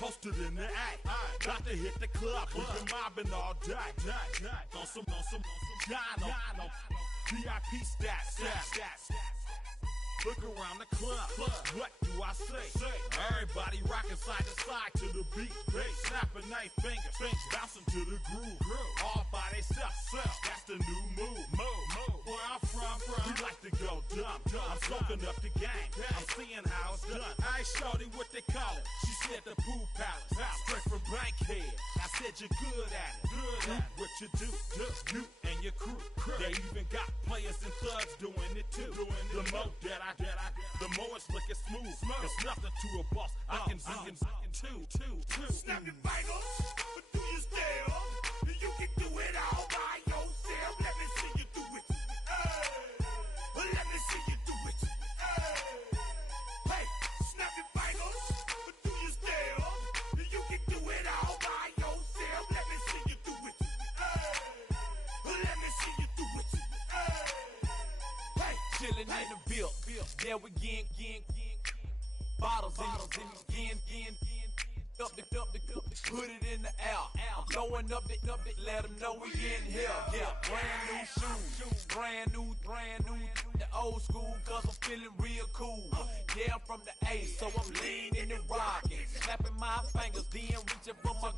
posted in the act. Got to hit the club, we've been mobbing all day. On some John, VIP stats. Look around the club, what do I say? Everybody rocking side to side to the beat. Snapping their fingers, bouncing to the groove. All by themselves, that's the new move. Where I'm from, we like to go dumb. I'm soaking up the game, I'm seeing how it's done. I ain't shorty what they call it. She said the pool palace, straight from Bankhead. I said you're good at it. Do what you do, you and your crew. They even got players and thugs doing it too. The more that the more it's looking smooth. It's nothing to a boss. I can two. Snap your fingers, but do you still? You can do it all by yourself. Let me see you do it. Let me see you do it. Hey, snap your fingers, but do you still? You can do it all by yourself. Let me see you do it. Let me see you do it. Hey, chillin' in the bill. Yeah, we again. Bottles in again. Up the put it in the air. I'm blowing up the, let them know we in here. Yeah, brand new shoes, brand new. The old school, cause I'm feeling real cool. Yeah, I'm from the A, so I'm leaning and rocking. Snapping my fingers, then reaching for my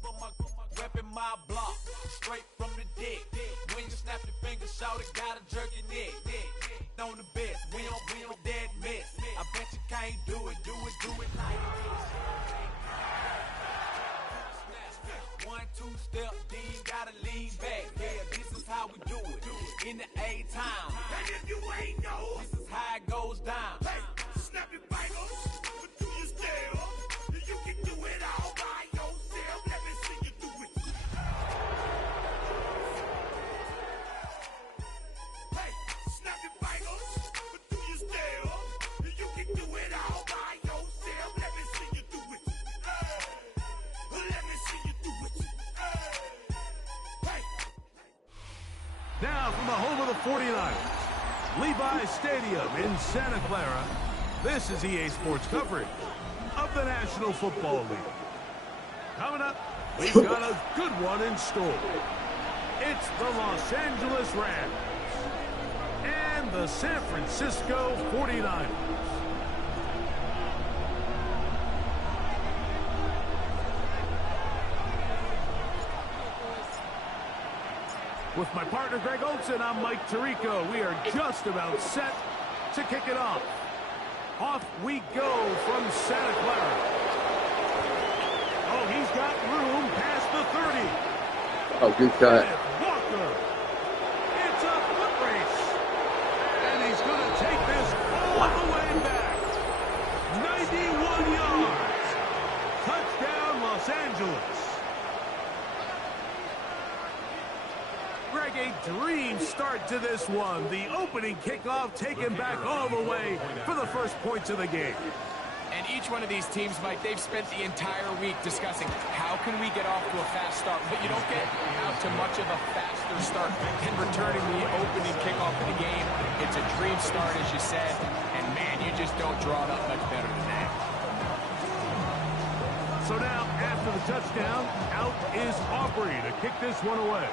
repping my block. Straight from the deck. When you snap your fingers, shout it, gotta jerk your neck. On the best, we don't dead mess. I bet you can't do it like this. 1, 2 step, then you gotta lean back. Yeah, this is how we do it. In the A-time. And if you ain't know, This is how it goes down. hey, snap your fingers, but do you still? You can do it all by yourself. Let me see you do it. Hey, snap your fingers, but do you still? You can do it all by yourself. Let me see you do it. Let me see you do it. Hey. Now from the home of the 49ers, Levi's Stadium in Santa Clara, this is EA Sports coverage of the National Football League. Coming up, we've got a good one in store. It's the Los Angeles Rams and the San Francisco 49ers. With my partner Greg Olson, I'm Mike Tirico. We are just about set to kick it off. Off we go from Santa Clara. Oh, he's got room past the 30. Oh, good cut. Walker. It's a foot race. And he's going to take this all the way back. 91 yards. Touchdown, Los Angeles. Greg, a dream start to this one. The opening kickoff taken back all the way for the first points of the game. And each one of these teams, Mike, they've spent the entire week discussing how can we get off to a fast start, but you don't get out to much of a faster start than returning the opening kickoff of the game. It's a dream start, as you said, and man, you just don't draw it up much better than that. So now, after the touchdown, out is Aubrey to kick this one away.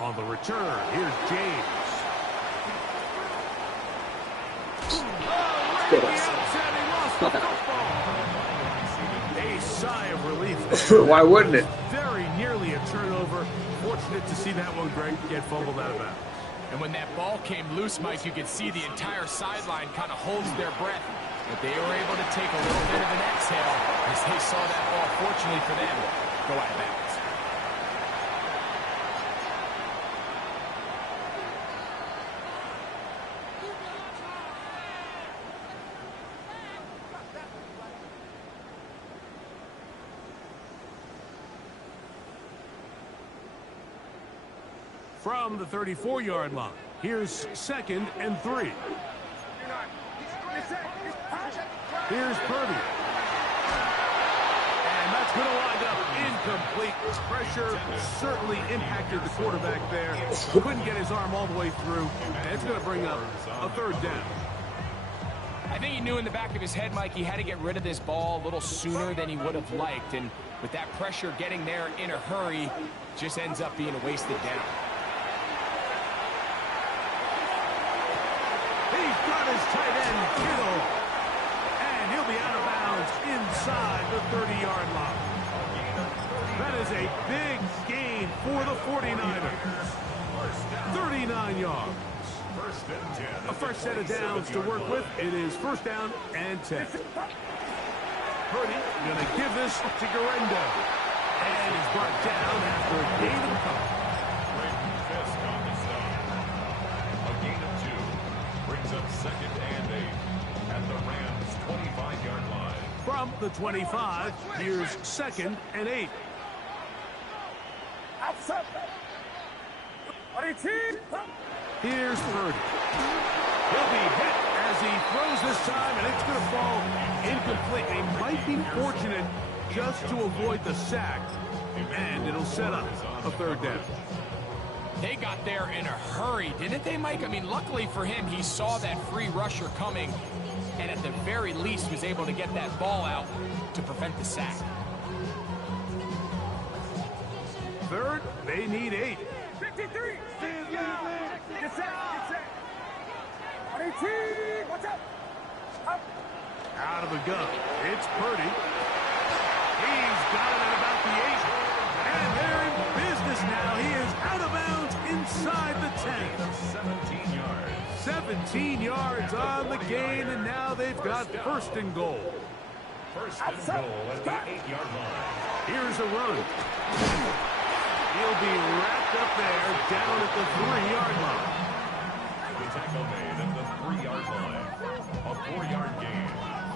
On the return, here's James. A sigh of relief there. Why wouldn't it? Very nearly a turnover. Fortunate to see that one, Greg, get fumbled out of bounds. And when that ball came loose, Mike, you could see the entire sideline kind of holds their breath. But they were able to take a little bit of an exhale as they saw that ball, fortunately for them, go out of bounds. From the 34-yard line, here's 2nd and 3. Here's Purdy. And that's going to wind up incomplete. Pressure certainly impacted the quarterback there. Couldn't get his arm all the way through. And it's going to bring up a 3rd down. I think he knew in the back of his head, Mike, he had to get rid of this ball a little sooner than he would have liked. And with that pressure getting there in a hurry, just ends up being a wasted down. He's got his tight end, Kittle. And he'll be out of bounds inside the 30-yard line. That is a big gain for the 49ers. 39 yards. A fresh set of downs to work with. It is first down and 10. Purdy going to give this to Garendo. And he's brought down after a gain of a couple. A gain of 2 brings up second and 8 at the Rams' 25-yard line. From the 25, here's second and 8. Here's Purdy. He'll be hit as he throws this time, and it's going to fall incomplete. They might be fortunate just to avoid the sack, and it'll set up a third down. They got there in a hurry, didn't they, Mike? I mean, luckily for him, he saw that free rusher coming, and at the very least was able to get that ball out to prevent the sack. Third, they need 8. 53. Get set. Watch out. Out of the gun. It's Purdy. He's got it at about the 8. And they're in business now. He is out of bounds inside the 10. 17 yards. 17 yards on the gain, and now they've got first and goal. First and goal at the 8-yard line. Here's a run. He'll be wrapped up there down at the 3-yard line. The tackle made at the 3-yard line. A 4-yard gain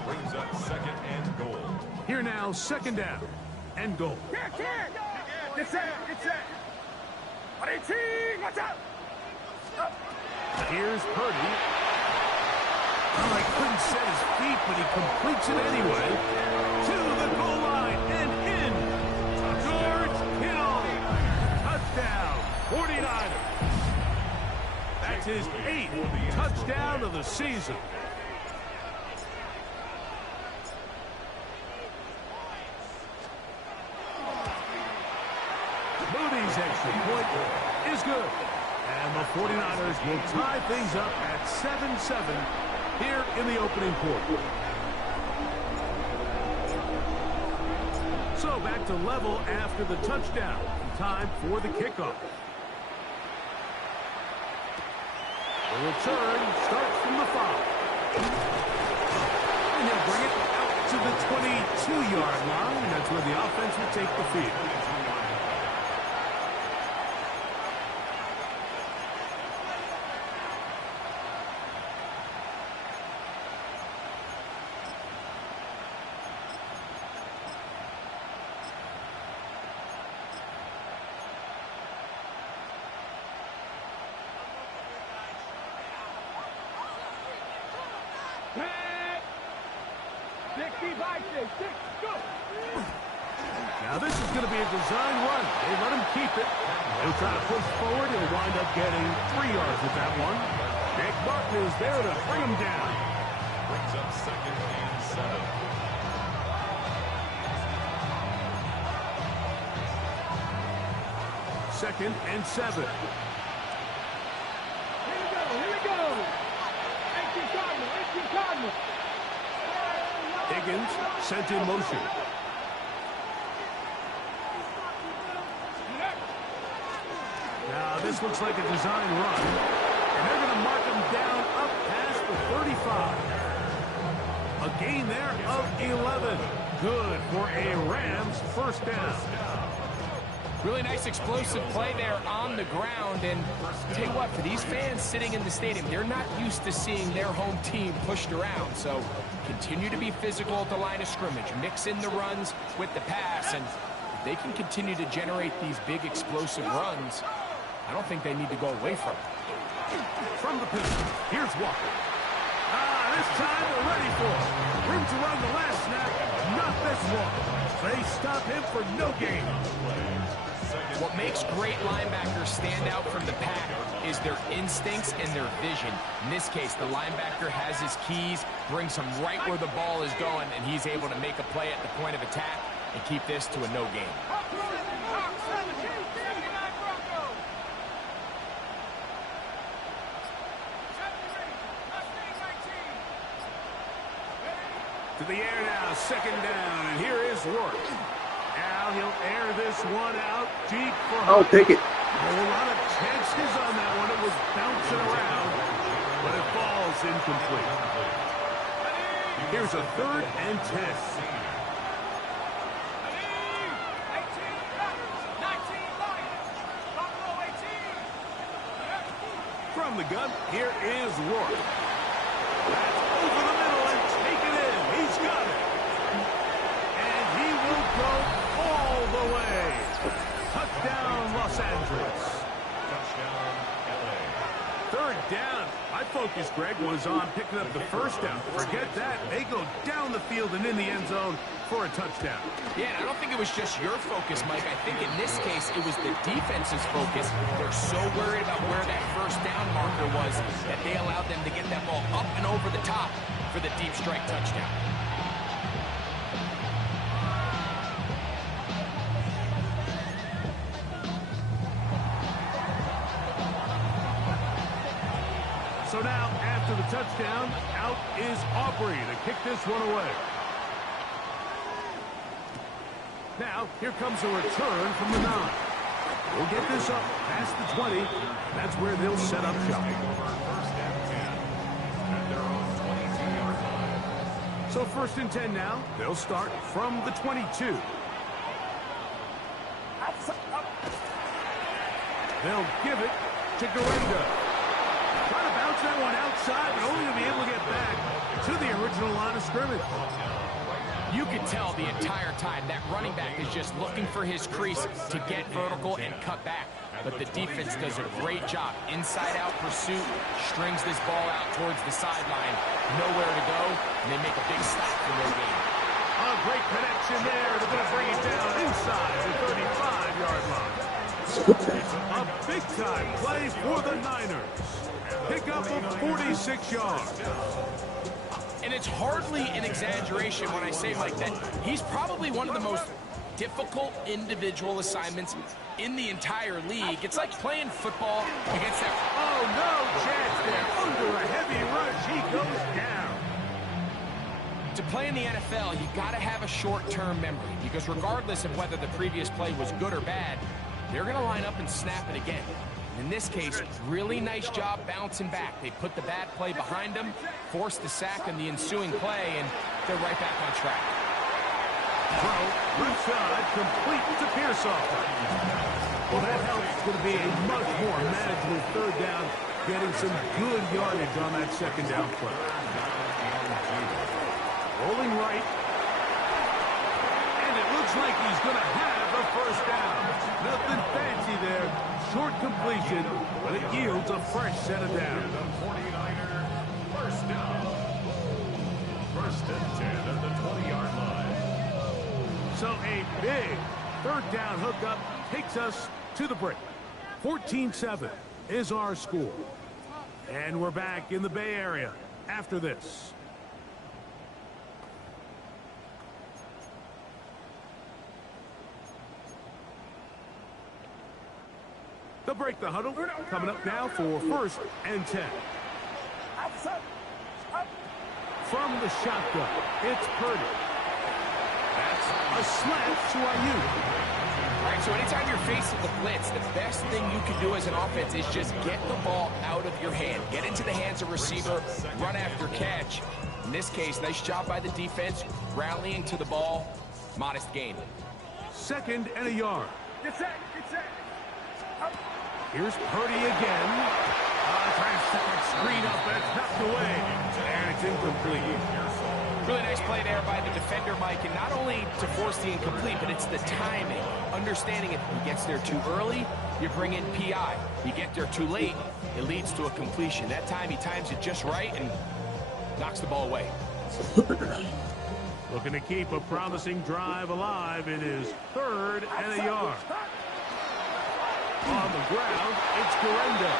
brings up second and goal. Here now, second down and goal. Get set. Watch out. Here's Purdy. Well, he couldn't set his feet, but he completes it anyway. To the goal line and in. George Kittle. Touchdown, 49ers. That's his 8th touchdown of the season. Moody's extra point is good. And the 49ers will tie things up at 7-7 here in the opening quarter. So back to level after the touchdown. Time for the kickoff. The return starts from the 5. And he'll bring it out to the 22-yard line. That's where the offense will take the field. Now this is going to be a design run. They let him keep it. He'll try to push forward. He'll wind up getting 3 yards with that one. Nick Martin is there to bring him down. Brings up second and 7. Second and 7. Here we go. Empty Cardinal. Higgins sent in motion. Now this looks like a design run. And they're going to mark him down up past the 35. A gain there of 11. Good for a Rams first down. Really nice explosive play there on the ground. And I'll tell you what, for these fans sitting in the stadium, they're not used to seeing their home team pushed around. So continue to be physical at the line of scrimmage. Mix in the runs with the pass. And if they can continue to generate these big explosive runs, I don't think they need to go away from it. From the pistol, here's Walker. This time they're ready for it. Room to run the last snap, not this one. They stop him for no gain. What makes great linebackers stand out from the pack is their instincts and their vision. In this case, the linebacker has his keys, brings him right where the ball is going, and he's able to make a play at the point of attack and keep this to a no gain. To the air now, second down, and here is Rourke. Now he'll air this one out deep for I'll take it. A lot of chances on that one. It was bouncing around, but it falls incomplete. Here's a 3rd and 10. From the gun, here is Rourke. That's over the middle and taken in. He's got it. And he will go all the way. Touchdown, Los Angeles. Touchdown, LA. 3rd down. My focus, Greg, was on picking up the 1st down. Forget that. They go down the field and in the end zone for a touchdown. Yeah, I don't think it was just your focus, Mike. I think in this case, it was the defense's focus. They're so worried about where that 1st down marker was that they allowed them to get that ball up and over the top for the deep strike touchdown. So now, after the touchdown, out is Aubrey to kick this one away. Now, here comes a return from the 9. We'll get this up past the 20. That's where they'll set up shop. First and 10 at their own 22-yard line. So 1st and 10 now. They'll start from the 22. They'll give it to Garenda. Trying to bounce that one outside, but only to be able to get back to the original line of scrimmage. You could tell the entire time that running back is just looking for his crease to get vertical and cut back. But the defense does a great job. Inside-out pursuit, strings this ball out towards the sideline. Nowhere to go, and they make a big stop for no gain. A great connection there. They're going to bring it down inside the 35-yard line. A big-time play for the Niners. Pick up of 46 yards. And it's hardly an exaggeration when I say, Mike, that he's probably one of the most difficult individual assignments in the entire league. It's like playing football against that. Oh, no chance there. Under a heavy rush, he goes down. To play in the NFL, you got to have a short-term memory, because regardless of whether the previous play was good or bad, they're going to line up and snap it again. In this case, really nice job bouncing back. They put the bad play behind them, forced the sack in the ensuing play, and they're right back on track. Throw, left side, complete to Pearsall. Well, that helps. It's going to be a much more manageable 3rd down, getting some good yardage on that 2nd down play. Rolling right. And it looks like he's going to have a 1st down. Nothing fancy there. Short completion, but it yields a fresh set of downs. The 49er, 1st down. 1st and 10 at the 20-yard line. So a big 3rd down hookup takes us to the break. 14-7 is our score. And we're back in the Bay Area after this. They'll break the huddle. Coming up now for 1st and 10. From the shotgun, it's Purdy. That's a slant to Ayuk. All right, so anytime you're facing the blitz, the best thing you can do as an offense is just get the ball out of your hand. Get into the hands of receiver, run after catch. In this case, nice job by the defense, rallying to the ball, modest gain. 2nd and a yard. Here's Purdy again. Trying to set that screen up, but it's knocked away. And it's incomplete. Really nice play there by the defender, Mike, and not only to force the incomplete, but it's the timing. Understanding if he gets there too early, you bring in PI. You get there too late, it leads to a completion. That time he times it just right and knocks the ball away. Looking to keep a promising drive alive. It is 3rd and a yard. On the ground, it's Guerrero.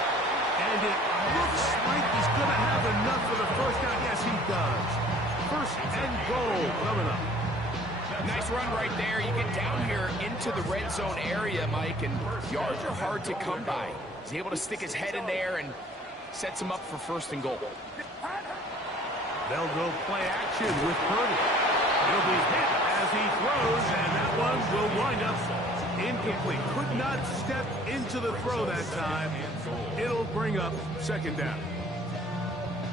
And it looks like he's going to have enough for the first down. Yes, he does. First and goal coming up. Nice run right there. You get down here into the red zone area, Mike, and yards are hard to come by. He's able to stick his head in there and sets him up for first and goal. They'll go play action with Purdy. He'll be hit as he throws, and that one will wind up incomplete. Could not step into the throw that time. It'll bring up second down.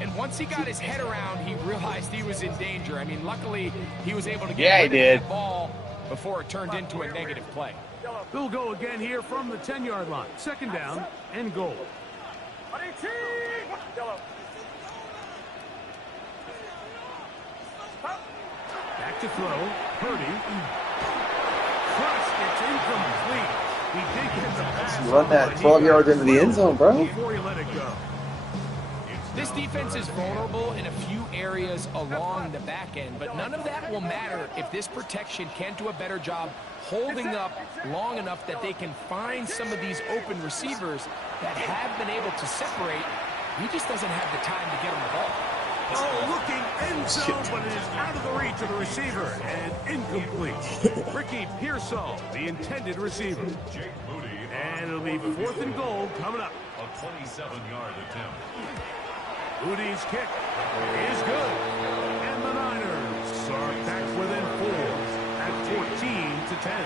And once he got his head around, he realized he was in danger. I mean, luckily, he was able to get rid of that ball before it turned into a negative play. They'll go again here from the 10-yard line. Second down and goal. Back to throw. Purdy. Crushed. It's incomplete. He did get the pass. Run that 12 yards into the end zone, bro. Before he let it go. This defense is vulnerable in a few areas along the back end, but none of that will matter if this protection can't do a better job holding up long enough that they can find some of these open receivers that have been able to separate. He just doesn't have the time to get them the ball. Oh, looking end zone, but it is out of the reach of the receiver and incomplete. Ricky Pearsall, the intended receiver. And it'll be fourth and goal coming up. A 27-yard attempt. Moody's kick is good. And the Niners are back within 4 at 14-10.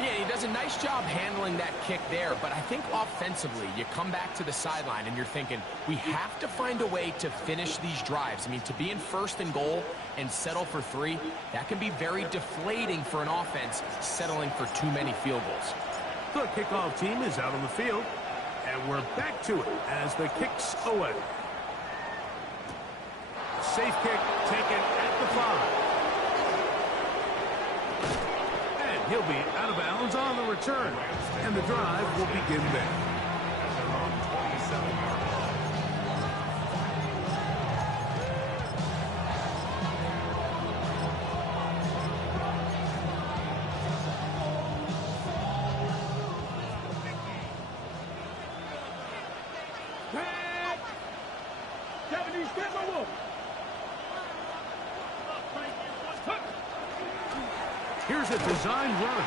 Yeah, he does a nice job handling that kick there, but I think offensively, you come back to the sideline and you're thinking, we have to find a way to finish these drives. I mean, to be in first and goal and settle for 3, that can be very deflating for an offense settling for too many field goals. The kickoff team is out on the field, and we're back to it as the kick's away. Safe kick taken at the 5. And he'll be out of bounds on the return. And the drive will begin there. Here's a design run.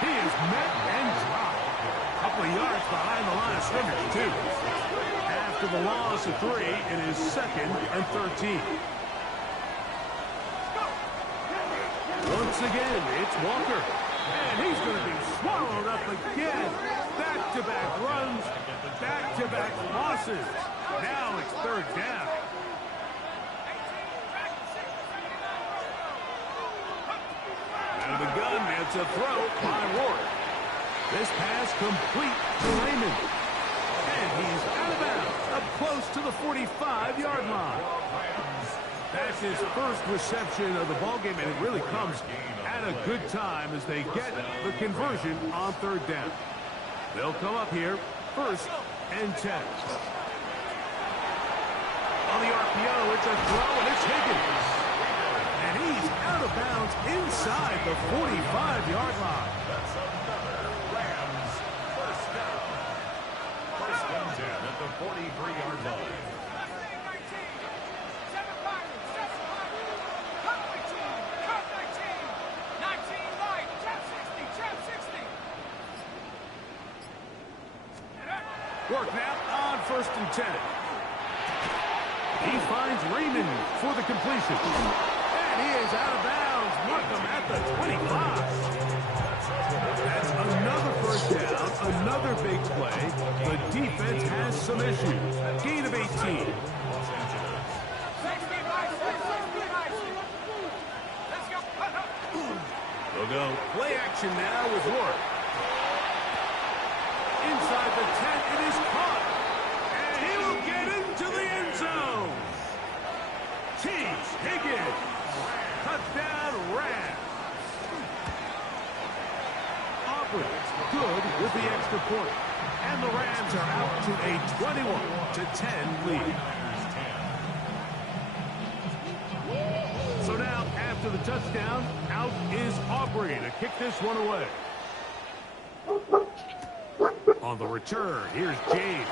He is met and dropped. A couple of yards behind the line of scrimmage, too. After the loss of 3, it is 2nd and 13. Once again, it's Walker. And he's going to be swallowed up again. Back-to-back runs, back-to-back losses. Now it's 3rd down. Out of the gun, it's a throw by Rourke. This pass complete to Raymond. And he's out of bounds, up close to the 45-yard line. That's his first reception of the ballgame, and it really comes at a good time as they get the conversion on 3rd down. They'll come up here, 1st and 10. On the RPO, it's a throw, and it's Higgins. And he's out of bounds inside the 45-yard line. That's another Rams first down. 1st and 10 at the 43-yard line. Work now on 1st and 10. He finds Raymond for the completion. And he is out of bounds. Mark him at the 25. That's another 1st down, another big play. The defense has some issues. Gain of 18. We'll go play action now with Rourke. Inside the 10, it is caught. And he will get into the end zone. Tease Higgins. Touchdown Rams. Aubrey good with the extra point. And the Rams are out to a 21-10 lead. So now, after the touchdown, out is Aubrey to kick this one away. On the return, here's James.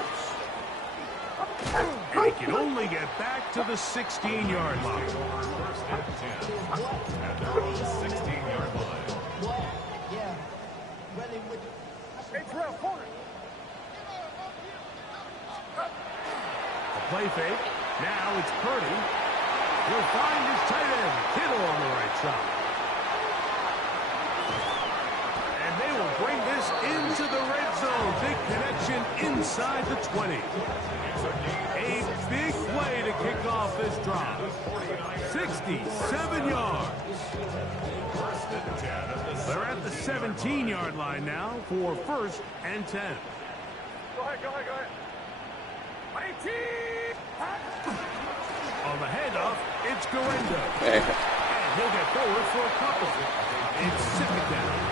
And he can only get back to the 16-yard line. First and 10 at their own 16-yard line. A play fake. Now it's Purdy. He'll find his tight end, Kittle, on the right side. And they will bring this into the red zone. Big connection inside the 20. A big play to kick off this drive. 67 yards. They're at the 17-yard line now for first and 10. Go ahead. 18! On the handoff, it's Garendo. And he'll get forward for a couple. It's second down.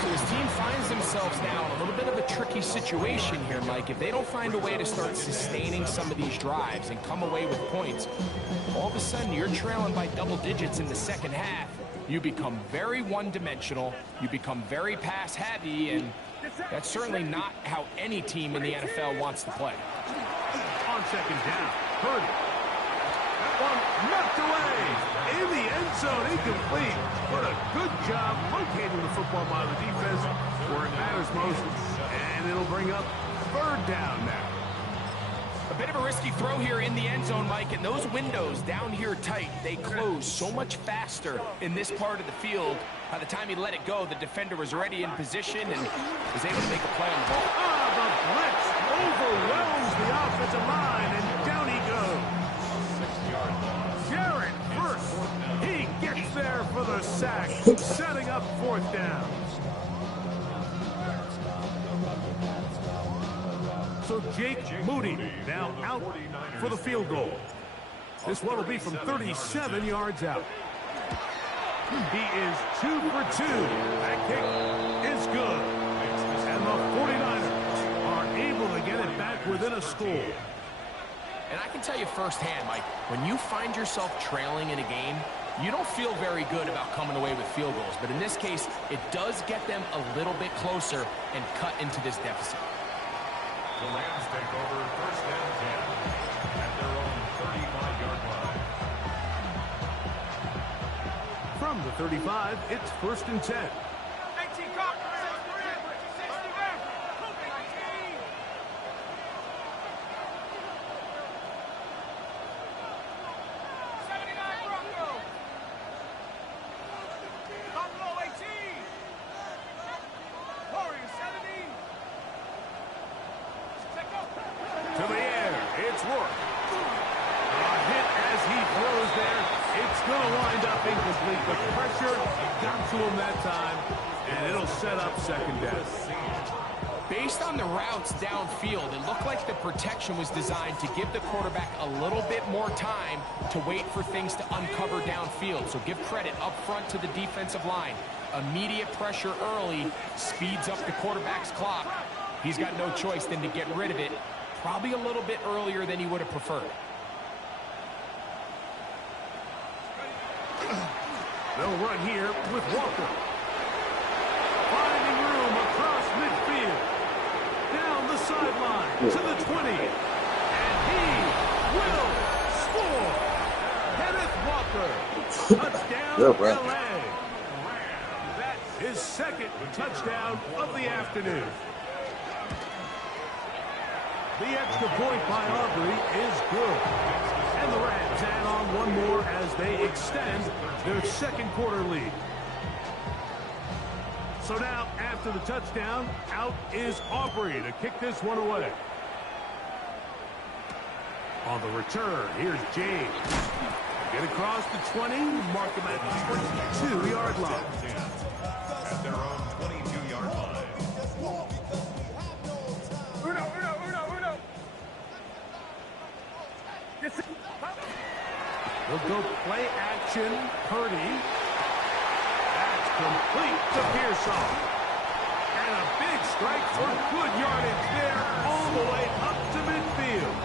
So his team finds themselves now in a little bit of a tricky situation here, Mike. If they don't find a way to start sustaining some of these drives and come away with points, all of a sudden you're trailing by double digits in the second half. You become very one-dimensional. You become very pass-heavy, and that's certainly not how any team in the NFL wants to play. On second down, Purdy. That one knocked away. In the end zone, incomplete. But a good job locating the football by the defense where it matters most. And it'll bring up third down now. A bit of a risky throw here in the end zone, Mike, and those windows down here tight, they close so much faster in this part of the field. By the time he let it go, the defender was already in position and was able to make a play on the ball. The blitz overwhelms the offensive line, and down he goes. 6-yard loss. Garrett first. He gets there for the sack, setting up fourth down. So Jake Moody now out for the field goal. This one will be from 37 yards out. He is 2 for 2. That kick is good. And the 49ers are able to get it back within a score. And I can tell you firsthand, Mike, when you find yourself trailing in a game, you don't feel very good about coming away with field goals. But in this case, it does get them a little bit closer and cut into this deficit. The Rams take over first and 10 at their own 35-yard line. From the 35, it's first and 10. 18, cop! 79 Bronco! Buffalo 18! Warriors 70! To the air, it's Rourke. A hit as he throws there. It's going to wind up incomplete. The pressure got to him that time, and it'll set up second down. Based on the routes downfield, it looked like the protection was designed to give the quarterback a little bit more time to wait for things to uncover downfield. So give credit up front to the defensive line. Immediate pressure early speeds up the quarterback's clock. He's got no choice than to get rid of it, probably a little bit earlier than he would have preferred. They'll run here with Walker. Finding room across midfield. Down the sideline to the 20. And he will score. Kenneth Walker. Touchdown, LA. That's his second touchdown of the afternoon. The extra point by Aubrey is good. And the Rams add on one more as they extend their second quarter lead. So now, after the touchdown, out is Aubrey to kick this one away. On the return, here's James. Get across the 20, mark him at the 22-yard line. At their own 22-yard line. We'll go play action. Purdy. That's complete to Pearsall. And a big strike for good yardage there all the way up to midfield.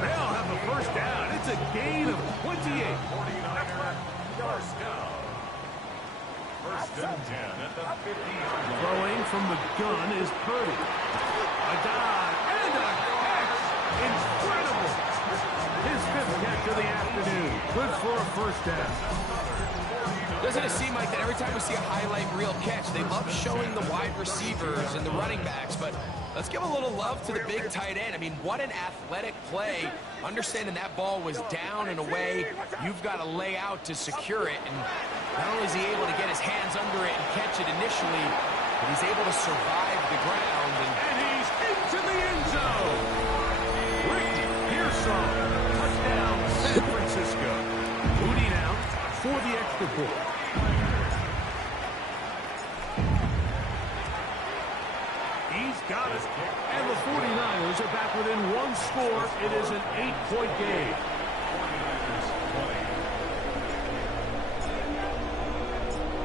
They'll have the first down. It's a gain of 28. 49er, first down. Throwing from the gun is Purdy. A dive and a catch. Incredible. His 5th catch of the afternoon. Good for a first down. Doesn't it seem like that every time we see a highlight reel catch, they love showing the wide receivers and the running backs, but let's give a little love to the big tight end. I mean, what an athletic play. Understanding that ball was down and away, you've got to lay out to secure it, and not only is he able to get his hands under it and catch it initially, but he's able to survive the ground. And he's into the end zone. Rick Pearson, touchdown San Francisco. Moody now for the extra point. He's got it. And the 49ers are back within 1 score. It is an 8-point game.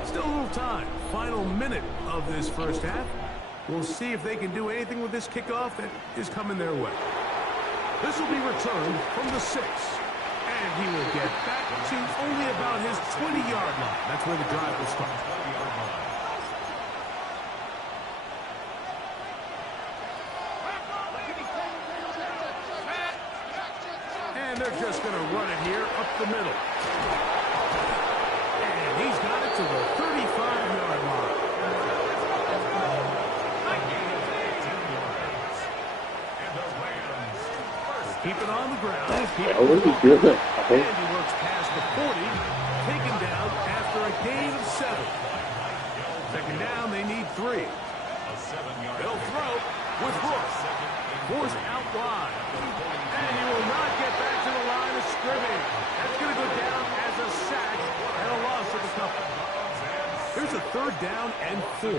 Still a little time. Final minute of this first half. We'll see if they can do anything with this kickoff that is coming their way. This will be returned from the 6. And he will get back to only about his 20-yard line. That's where the drive will start. And they're just going to run it here up the middle. And he's got it to the 35-yard line. Keep it on the ground. Oh, what is he doing? And he works past the 40, taken down after a gain of 7. Second down, they need 3. They'll throw with Brooks. Forced out wide. And he will not get back to the line of scrimmage. That's going to go down as a sack and a loss of a couple. Here's a 3rd down and 4.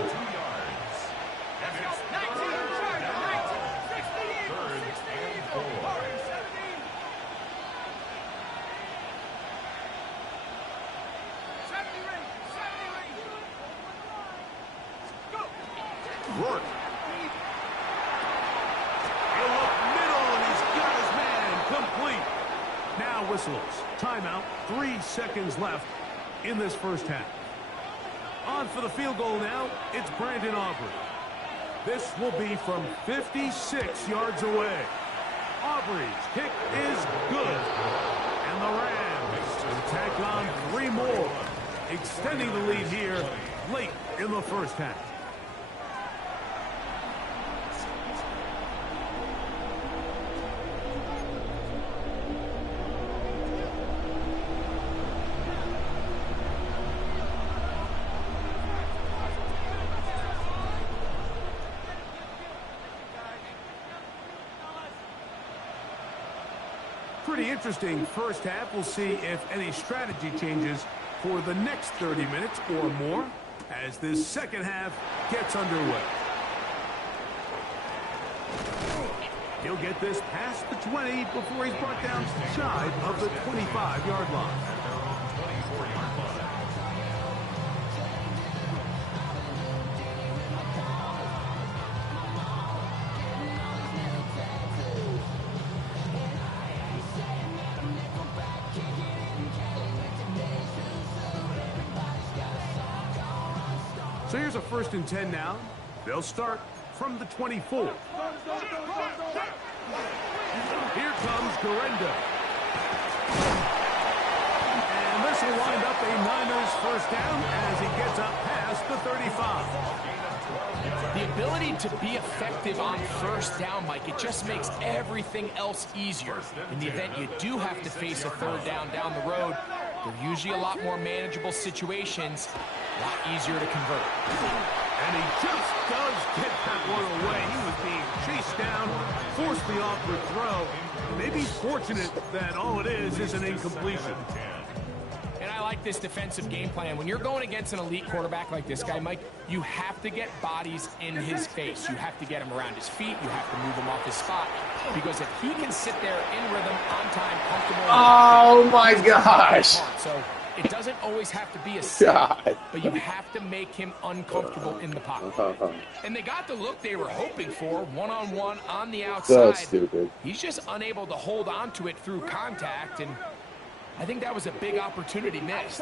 Rourke. He'll look middle, and he's got his man complete. Now whistles. Timeout. 3 seconds left in this first half. On for the field goal now. It's Brandon Aubrey. This will be from 56 yards away. Aubrey's kick is good. And the Rams will tack on 3 more, extending the lead here late in the first half. Pretty interesting first half. We'll see if any strategy changes for the next 30 minutes or more as this second half gets underway. He'll get this past the 20 before he's brought down shy of the 25-yard line. So here's a 1st and 10 now. They'll start from the 24. Here comes Garenda. And this will wind up a Niners first down as he gets up past the 35. The ability to be effective on first down, Mike, it just makes everything else easier. In the event you do have to face a 3rd down the road, they're usually a lot more manageable situations, a lot easier to convert. And he just does get that one away. He was being chased down, forced the awkward throw. Maybe fortunate that all it is an incompletion. And I like this defensive game plan. When you're going against an elite quarterback like this guy, Mike, you have to get bodies in his face. You have to get him around his feet. You have to move him off his spot. Because if he can sit there in rhythm, on time, comfortable... Oh, my gosh. So it doesn't always have to be a set, but you have to make him uncomfortable in the pocket. And they got the look they were hoping for, one-on-one on the outside. So stupid. He's just unable to hold on to it through contact, and I think that was a big opportunity missed.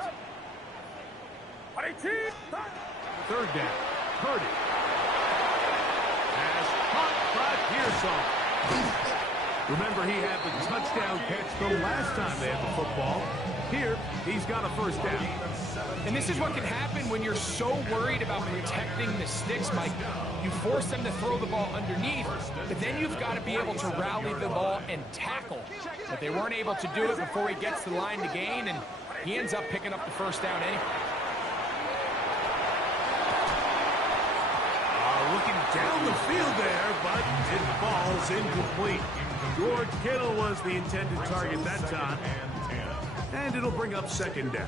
Third down. Purdy. Pass caught by Pearson. Remember, he had the touchdown catch the last time they had the football. Here, he's got a first down. And this is what can happen when you're so worried about protecting the sticks, Mike. You force them to throw the ball underneath, but then you've got to be able to rally the ball and tackle. But they weren't able to do it before he gets the line to gain, and he ends up picking up the first down anyway. Looking down the field there, but it falls incomplete. George Kittle was the intended target that time. And it'll bring up second down.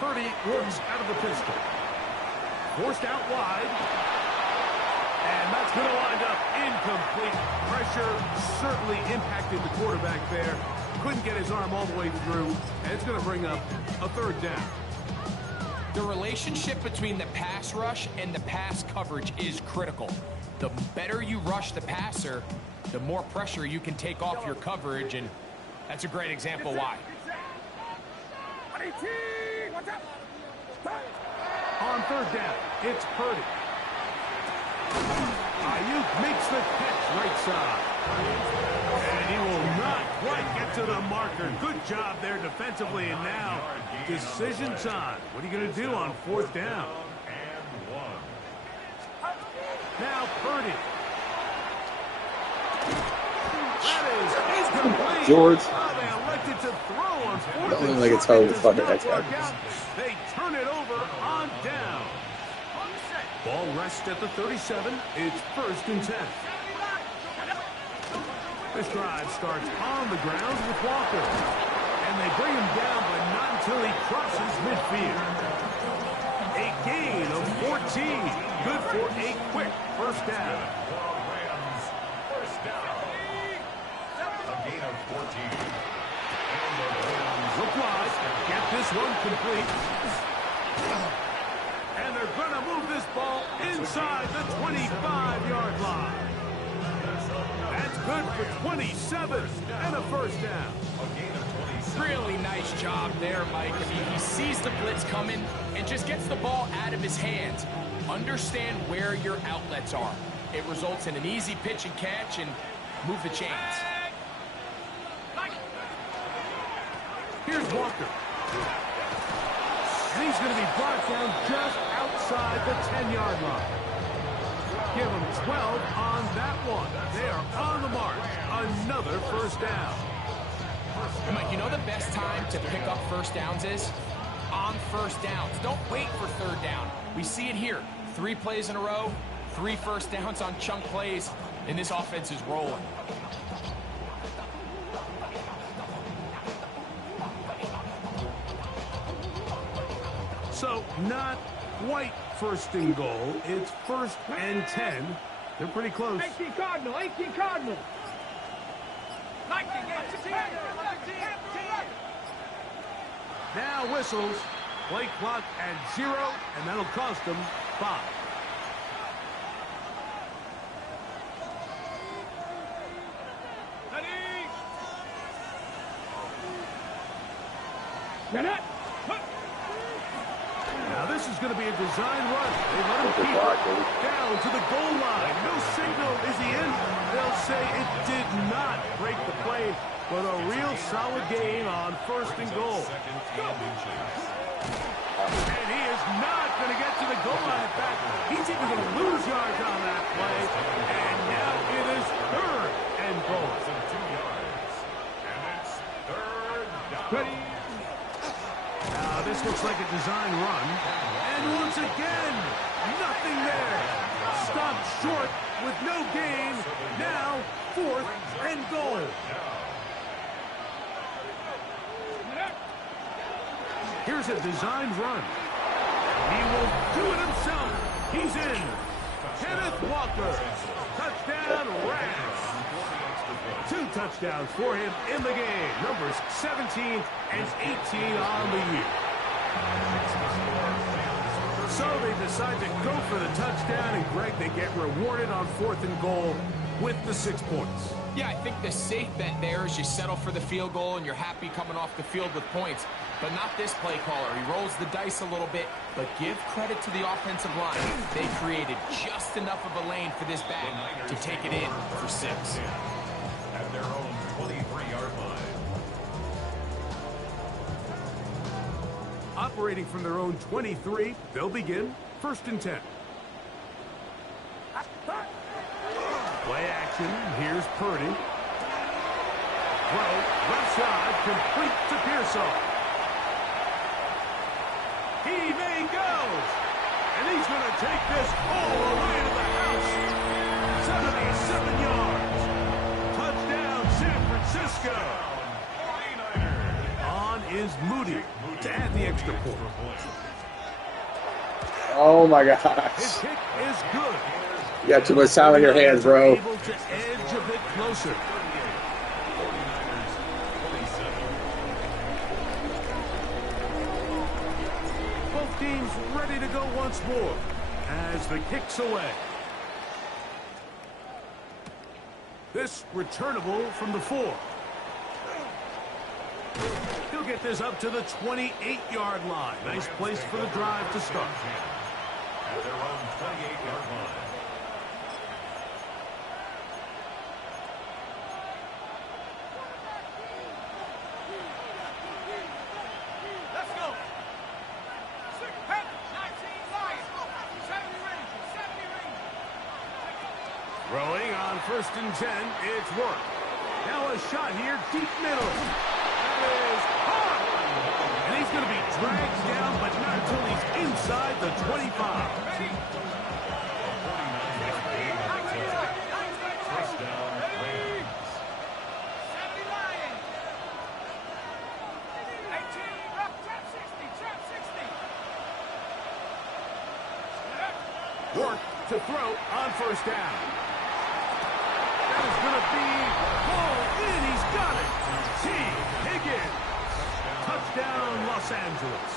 Purdy works out of the pistol. Forced out wide. And that's going to wind up incomplete. Pressure certainly impacted the quarterback there. Couldn't get his arm all the way through. And it's going to bring up a third down. The relationship between the pass rush and the pass coverage is critical. The better you rush the passer, the more pressure you can take off your coverage, and that's a great example why. On third down, it's Purdy. Ayuk makes the catch right side. And he will not quite get to the marker. Good job there defensively, and now decision time. What are you going to do on fourth down? Now Purdy. That is incomplete. George. Oh, they elected to throw on fourth. Don't look like it's how the fucking X happens. They turn it over on down. Ball rests at the 37. It's 1st and 10. This drive starts on the ground with Walker. And they bring him down, but not until he crosses midfield. A gain of 14. Good for a quick first down. A gain of 14. Look wide. Get this one complete. And they're going to move this ball inside the 25-yard line. That's good for 27 and a first down. Really nice job there, Mike. I mean, he sees the blitz coming and just gets the ball out of his hands. Understand where your outlets are. It results in an easy pitch and catch and move the chains. Here's Walker. And he's going to be brought down just outside the 10-yard line. Give him 12 on that one. They are on the march. Another first down. Mike, you know the best time to pick up first downs is? On first downs. Don't wait for third down. We see it here. 3 plays in a row, 3 first downs on chunk plays, and this offense is rolling. So, not quite 1st and goal. It's 1st and 10. They're pretty close. 18 Cardinal, 18 Cardinal. Now whistles. Play clock at 0, and that'll cost them 5. Now this is going to be a design run. They let him keep it down to the goal line. No signal. Is he in? They'll say it did not break the play, but a real solid gain on 1st and goal. And he is not going to get to the goal line. In fact, he's even going to lose yards on that play. And now it is 3rd and goal. 2 yards. And it's 3rd down. Now this looks like a design run. And once again, nothing there. Stopped short with no gain. Now 4th and goal. Here's a designed run. He will do it himself. He's in. Kenneth Walker. Touchdown, Rams. 2 touchdowns for him in the game. Numbers 17 and 18 on the year. So they decide to go for the touchdown, and Greg, they get rewarded on 4th and goal with the 6 points. Yeah, I think the safe bet there is you settle for the field goal and you're happy coming off the field with points. But not this play caller. He rolls the dice a little bit, but give credit to the offensive line. They created just enough of a lane for this back to take it in for 6. At their own 23-yard line. Operating from their own 23, they'll begin 1st and 10. Play action. Here's Purdy. Throw, left side, complete to Pearsall. He may goes. And he's going to take this all the way to the house. 77 yards. Touchdown, San Francisco. On is Moody to add the extra point. Oh my gosh. His kick is good. You got too much time on your hands, bro. Able to edge a bit closer. Both teams ready to go once more as the kick's away. This returnable from the 4. He'll get this up to the 28-yard line. Nice place for the drive to start. At their own 28-yard line. Let's go. 6, 10, 19, Lions. 70 Rangers, 70 Rangers. Throwing on 1st and 10, it's work. Now a shot here, deep middle. That is hot. And he's going to be dragged down, but not until he's inside the 25. First down, Rams. 70 Lions. 18, rough, trap 60, trap 60. Work to throw on 1st down. That is going to be hauled in. He's got it. T. Higgins. Touchdown, Los Angeles.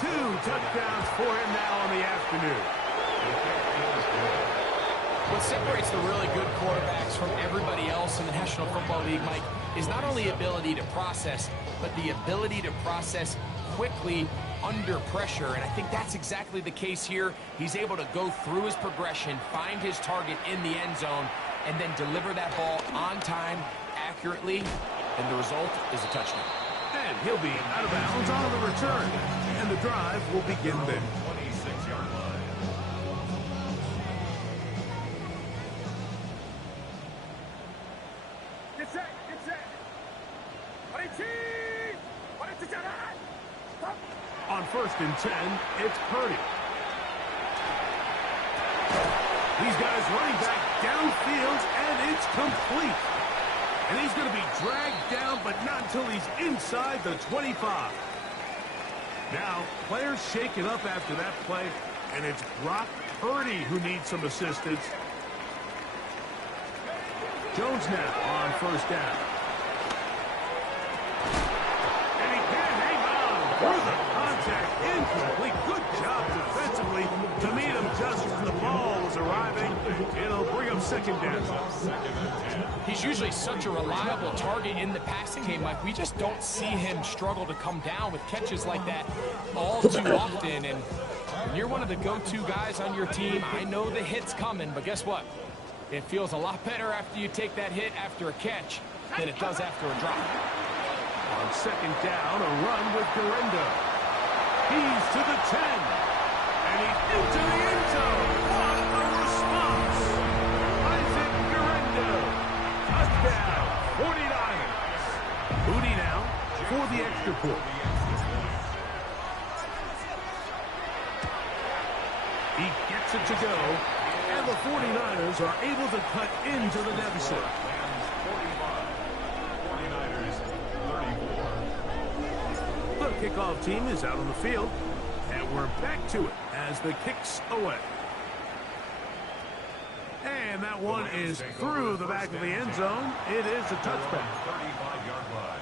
2 touchdowns for him now on the afternoon. What separates the really good quarterbacks from everybody else in the National Football League, Mike, is not only ability to process, but the ability to process quickly under pressure. And I think that's exactly the case here. He's able to go through his progression, find his target in the end zone, and then deliver that ball on time, accurately, and the result is a touchdown. And he'll be out of bounds on the return. And the drive will begin then. 26-yard line. Get set, get set. 18, 22, On 1st and 10, it's Purdy. These guys running back downfield, and it's complete. And he's going to be dragged down, but not until he's inside the 25. Now, players shaken up after that play, and it's Brock Purdy who needs some assistance. Jones now on 1st down. And he can hang on through the contact. Incomplete. Good job defensively to meet him just as the ball was arriving. It'll bring up 2nd down. He's usually such a reliable target in the passing game, Mike. We just don't see him struggle to come down with catches like that all too often. And when you're one of the go-to guys on your team, I know the hit's coming, but guess what? It feels a lot better after you take that hit after a catch than it does after a drop. On 2nd down, a run with Garendo. He's to the 10. And he's into the end zone. What a response. Isaac Garendo. Touchdown, 49ers. Moody now for the extra point. He gets it to go. And the 49ers are able to cut into the deficit. 49ers 34. The kickoff team is out on the field. And we're back to it as the kick's away. And that one is through the back of the end zone. It is a touchback. 35-yard line.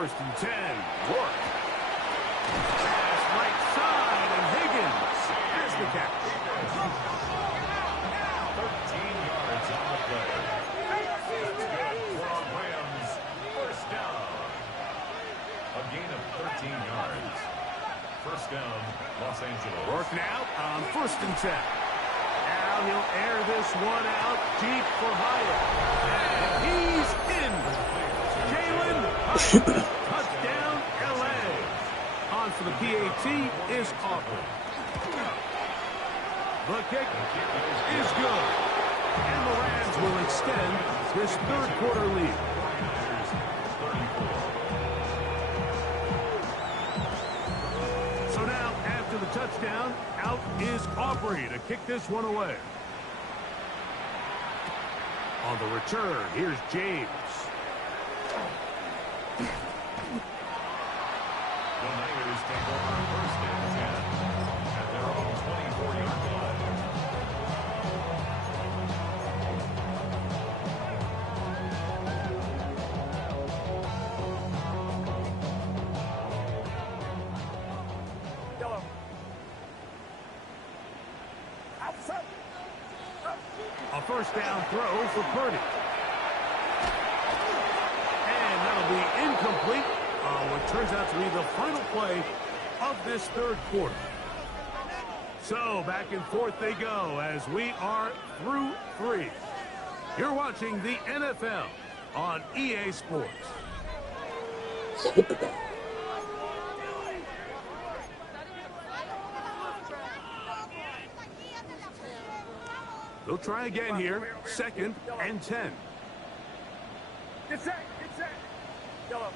first and 10. Work. Pass right side, and Higgins has the catch. 13 yards on the play. That's good for our Rams. First down. A gain of 13 yards. First down, Los Angeles. Work now on first and 10. Now he'll air this one out deep for Hyatt. And he's in. Jalen Hyatt. Touchdown, L.A. On for the PAT is Aubrey. The kick is good. And the Rams will extend this third quarter lead. So now, after the touchdown, out is Aubrey to kick this one away. On the return, here's James. The Niners take over first and 10 at their own 24-yard line. A first down throw for Purdy. And that'll be incomplete on what turns out to be the final play of this third quarter. So back and forth they go as we are through 3. You're watching the NFL on EA Sports. They'll try again here. Second and 10. Get set. Get set. Yellow.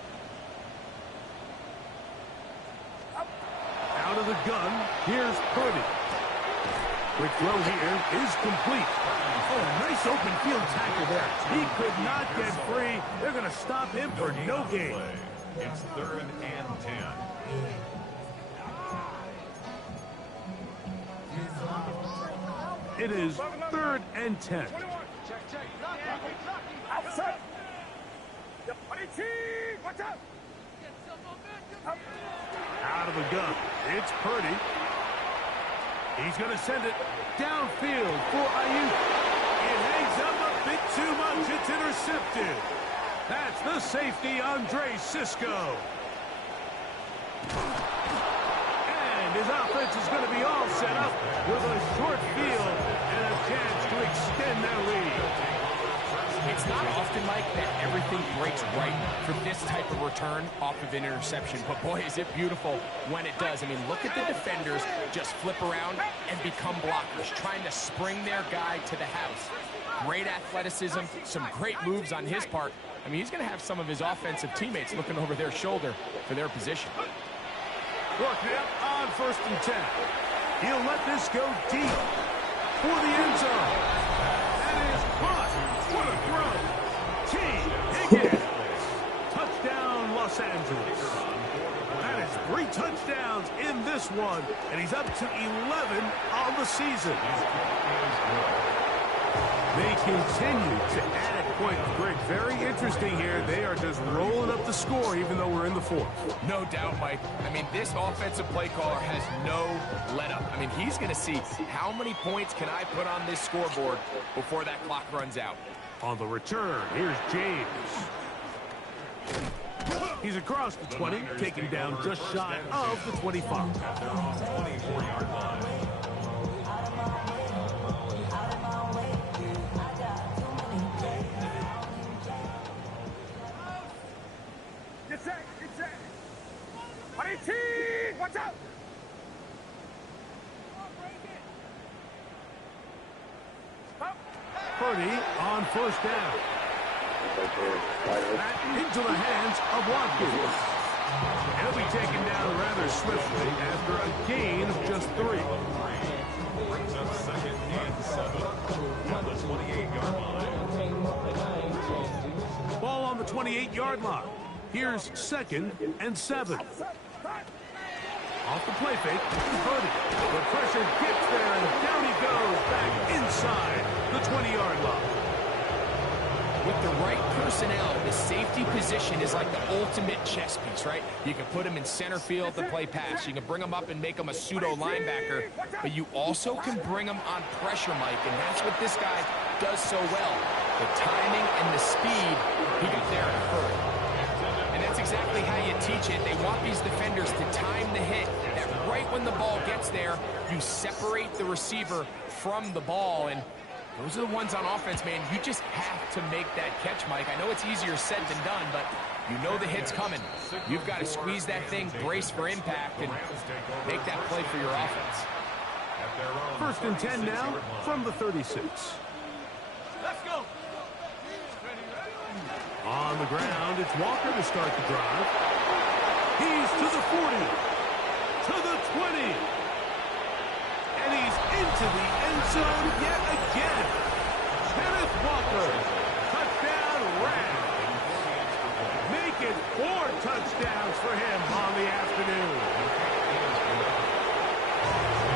Out of the gun, here's Purdy. Quick throw here is complete. Oh, nice open field tackle there. He could not get free. They're going to stop him for no gain. It's third and 10. It is third and 10. Check. Outside. Watch out. Out of the gun, it's Purdy. He's going to send it downfield for Ayuk. It hangs up a bit too much. It's intercepted. That's the safety, Andre Sisco. And his offense is going to be all set up with a short field and a chance to extend their lead. It's not often, Mike, that everything breaks right for this type of return off of an interception. But, boy, is it beautiful when it does. I mean, look at the defenders just flip around and become blockers, trying to spring their guy to the house. Great athleticism, some great moves on his part. I mean, he's going to have some of his offensive teammates looking over their shoulder for their position. Look, on first and 10. He'll let this go deep for the end zone. That is caught. What a throw. T. Higgins. Touchdown, Los Angeles. That is 3 touchdowns in this one, and he's up to 11 on the season. They continue to add points. Greg, very interesting here. They are just rolling up the score even though we're in the 4th. No doubt, Mike. I mean, this offensive play caller has no let-up. I mean, he's going to see how many points can I put on this scoreboard before that clock runs out. On the return, here's James. He's across the 20, taken down just shy of the 25. 24-yard line. Get set. Watch out. Purdy on first down. Back into the hands of Watkins. He'll be taken down rather swiftly after a gain of just 3. Brings up second and 7 on the 28-yard line. Ball on the 28-yard line. Here's second and 7. Off the play fake, Purdy. The pressure gets there, and down he goes back inside the 20-yard line. With the right personnel, the safety position is like the ultimate chess piece, right? You can put him in center field to play pass. You can bring him up and make him a pseudo linebacker, but you also can bring him on pressure, Mike, and that's what this guy does so well. The timing and the speed, he got there in a hurry. And that's exactly how you teach it. They want these defenders to time the hit, that right when the ball gets there, you separate the receiver from the ball, and those are the ones on offense, man. You just have to make that catch, Mike. I know it's easier said than done, but you know the hit's coming. You've got to squeeze that thing, brace for impact, and make that play for your offense. 1st and 10 now from the 36. Let's go. On the ground, it's Walker to start the drive. He's to the 40, to the 20. And he's into the end zone yet again. Kenneth Walker, touchdown Rams. Make it 4 touchdowns for him on the afternoon.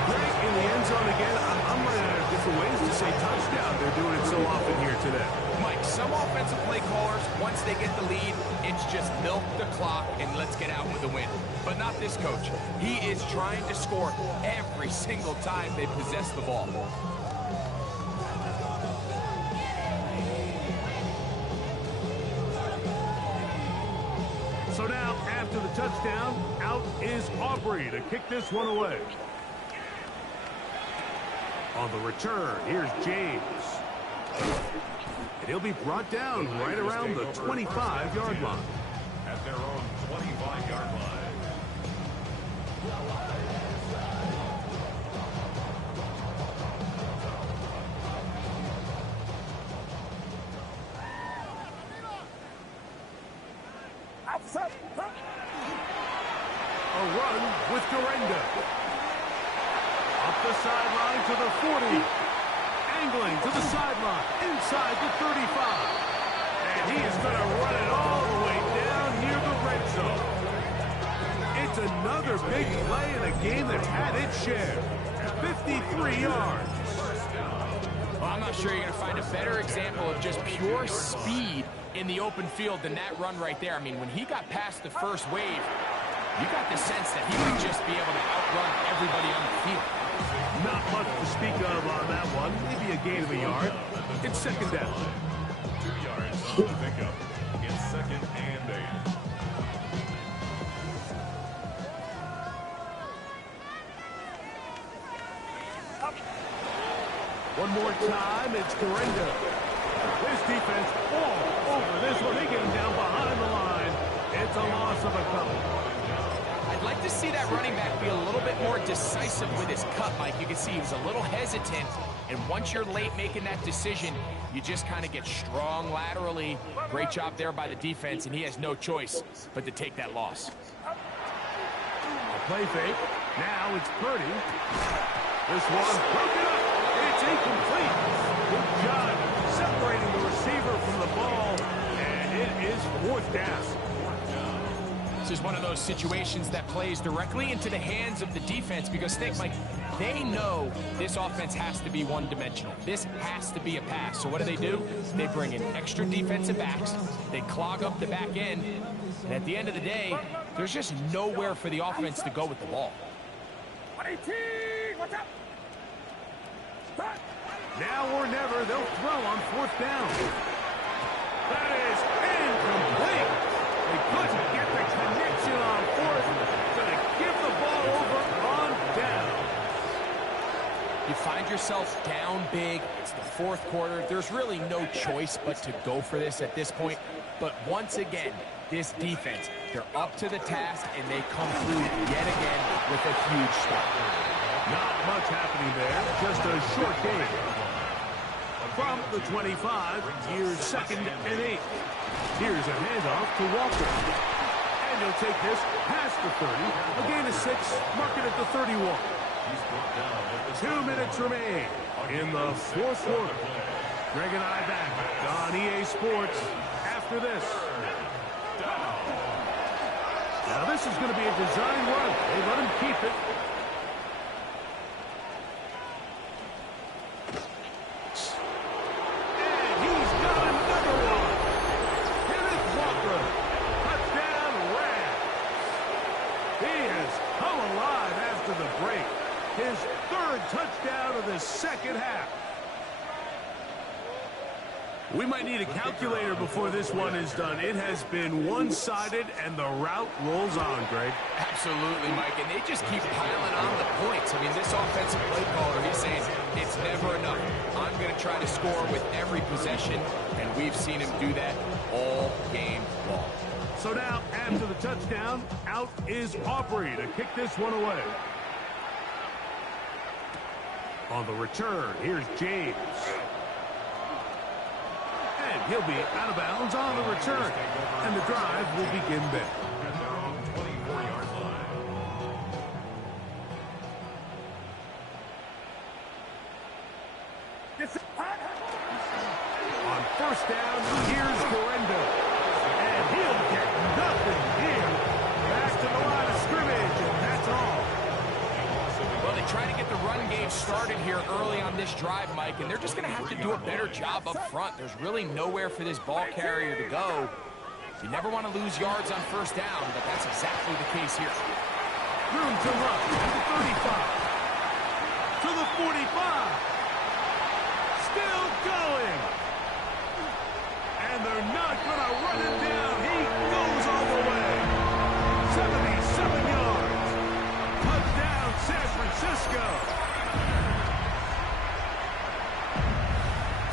Greg in the end zone again. I'm running out of different ways to say touchdown. They're doing it so often here today. Mike, some offensive play callers, once they get the lead, it's just milk the clock and let's get out with a win. But not this coach. He is trying to score every single time they possess the ball. So now, after the touchdown, out is Aubrey to kick this one away. On the return, here's James. And he'll be brought down right around the 25-yard line. At their own 25-yard line. A run with Gorenda. Up the sideline to the 40. Angling to the sideline, inside the 35. And he is going to run it all the way down near the red zone. It's another big play in a game that's had its share. 53 yards. Well, I'm not sure you're going to find a better example of just pure speed in the open field than that run right there. I mean, when he got past the first wave, you got the sense that he would just be able to outrun everybody on the field. Not much to speak of on that one. Maybe a gain of a yard. It's 2nd down. 2 yards on the pickup. It's 2nd and 8. One more time, it's Gorenda. This defense all over this one. They get him down behind the line. It's a loss of a couple. I'd like to see that running back be a little bit more decisive with his cut, Mike. You can see he was a little hesitant, and once you're late making that decision, you just kind of get strong laterally. Great job there by the defense, and he has no choice but to take that loss. A play fake. Now it's Purdy. This one broken up. It's incomplete. Good job separating the receiver from the ball, and it is 4th down. This is one of those situations that plays directly into the hands of the defense because think, Mike, they know this offense has to be one-dimensional. This has to be a pass. So what do? They bring in extra defensive backs. They clog up the back end. And at the end of the day, there's just nowhere for the offense to go with the ball. 18, watch out! Now or never, they'll throw on 4th down. That is incomplete. They couldn't get the connection on 4th. Gonna give the ball over on down. You find yourself down big. It's the 4th quarter. There's really no choice but to go for this at this point. But once again, this defense, they're up to the task, and they come through yet again with a huge stop. Not much happening there. Just a short game. From the 25, here's 2nd and 8. Here's a handoff to Walker. And he'll take this past the 30. A gain of 6, mark it at the 31. 2 minutes remain in the 4th quarter. Greg and I back on EA Sports after this. Now this is going to be a design run. They let him keep it. And he's got another one. break. His third touchdown of the second half. We might need a calculator before this one is done. It has been one-sided, and the route rolls on, Greg. Absolutely, Mike, and they just keep piling on the points. I mean, this offensive play caller, he's saying it's never enough. I'm going to try to score with every possession, and we've seen him do that all game long. So now, after the touchdown, out is Aubrey to kick this one away. On the return, here's James. And he'll be out of bounds on the return. And the drive will begin there. On first down, here's Correndo. And he'll get nothing here. Back to the line of scrimmage, and that's all. Well, they try to get the run game started here early on this drive, Mike, and they're just going to have to do a better job up front. There's really nowhere for this ball carrier to go. You never want to lose yards on first down, but that's exactly the case here. Room to run to the 35. To the 45. Still going. And they're not going to run him down. He goes all the way. 77 yards. Touchdown, San Francisco.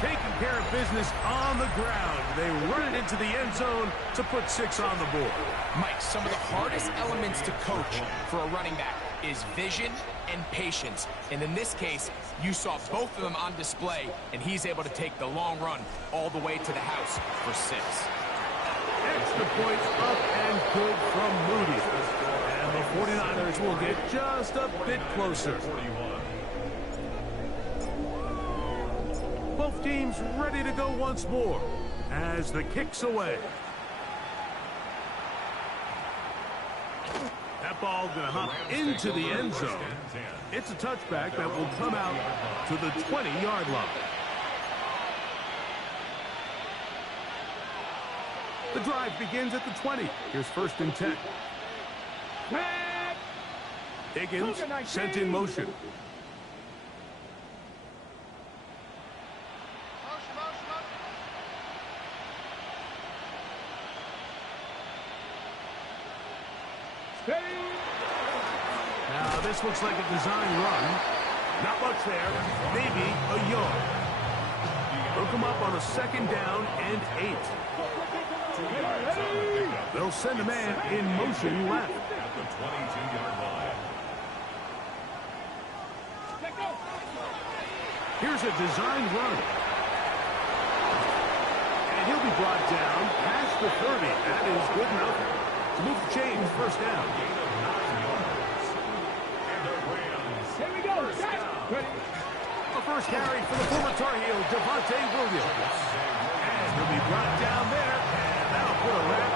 Taking care of business on the ground. They run it into the end zone to put 6 on the board. Mike, some of the hardest elements to coach for a running back is vision and patience. And in this case, you saw both of them on display, and he's able to take the long run all the way to the house for 6. Extra point up and good from Moody. And the 49ers will get just a bit closer. Both teams ready to go once more as the kick's away. That ball going to hop into the end zone. It's a touchback that will come out to the 20-yard line. The drive begins at the 20. Here's 1st and 10. Higgins sent in motion. Now this looks like a design run. Not much there. Maybe a yard. They'll come up on a 2nd down and 8. They'll send a man in motion left. Here's a design run. And he'll be brought down past the 30. That is good enough to move the chains. 1st down. Here we go. The first carry for the former Tar Heel, Javonte Williams. And he'll be brought down there, and that'll put a wrap